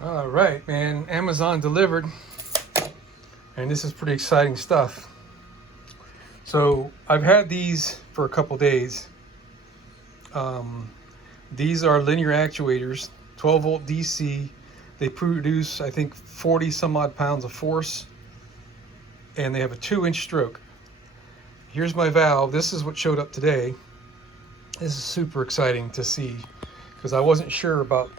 All right, man. Amazon delivered, and this is pretty exciting stuff. So I've had these for a couple days. These are linear actuators, 12 volt DC. They produce, I think, 40 some odd pounds of force, and they have a 2-inch stroke. Here's my valve. This is what showed up today. This is super exciting to see because I wasn't sure about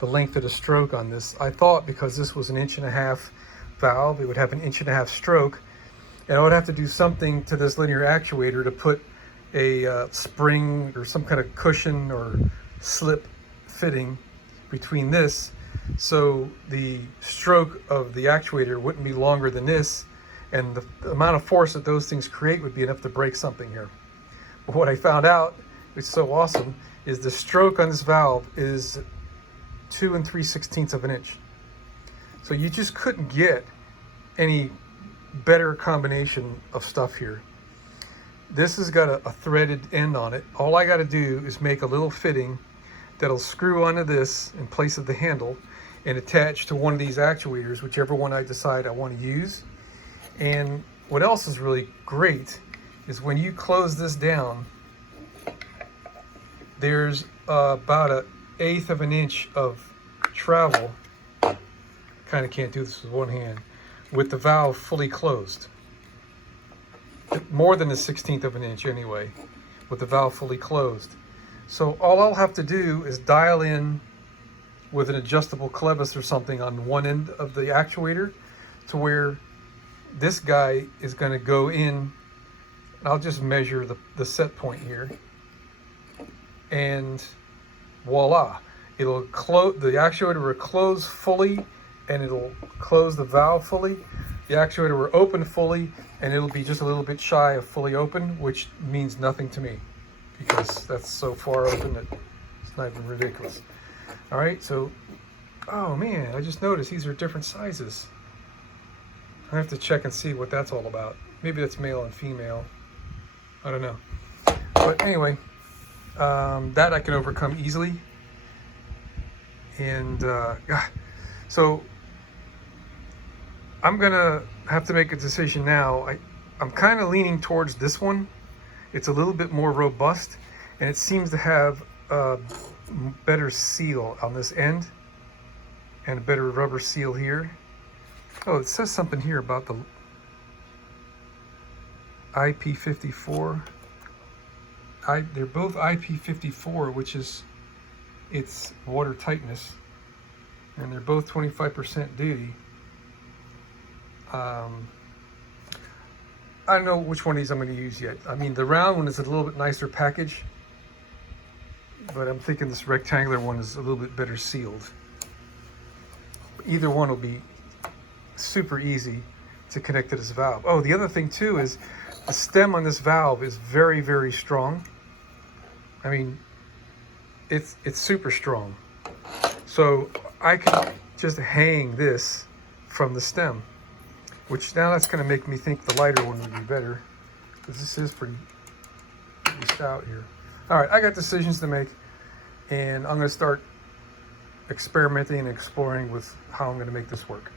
the length of the stroke on this. I thought because this was an 1.5-inch valve, it would have an 1.5-inch stroke, and I would have to do something to this linear actuator to put a spring or some kind of cushion or slip fitting between this, so the stroke of the actuator wouldn't be longer than this, and the amount of force that those things create would be enough to break something here. But what I found out, which is so awesome, is the stroke on this valve is 2 3/16 of an inch. So you just couldn't get any better combination of stuff here. This has got a threaded end on it. All I got to do is make a little fitting that'll screw onto this in place of the handle and attach to one of these actuators, whichever one I decide I want to use. And what else is really great is when you close this down, there's about 1/8 of an inch of travel. Kind of can't do this with one hand, with the valve fully closed. More than the 1/16 of an inch anyway, with the valve fully closed. So all I'll have to do is dial in with an adjustable clevis or something on one end of the actuator to where this guy is going to go in. I'll just measure the set point here, and voila, it'll close. The actuator will close fully, and it'll close the valve fully. The actuator will open fully, and it'll be just a little bit shy of fully open, which means nothing to me because that's so far open that it's not even ridiculous. All right, so, oh man, I just noticed these are different sizes. I have to check and see what that's all about. Maybe that's male and female. I don't know. But anyway, that I can overcome easily. And so I'm gonna have to make a decision now. I'm kind of leaning towards this one. It's a little bit more robust, and it seems to have a better seal on this end and a better rubber seal here. Oh, it says something here about the IP54. They're both IP54, which is its water tightness, and they're both 25% duty. I don't know which one of these I'm going to use yet. I mean, the round one is a little bit nicer package, but I'm thinking this rectangular one is a little bit better sealed. Either one will be super easy to connect to this valve. Oh, the other thing too is the stem on this valve is very, very strong. I mean, it's super strong. So I can just hang this from the stem, which now that's going to make me think the lighter one would be better, because this is pretty stout here. All right, I got decisions to make, and I'm going to start experimenting and exploring with how I'm going to make this work.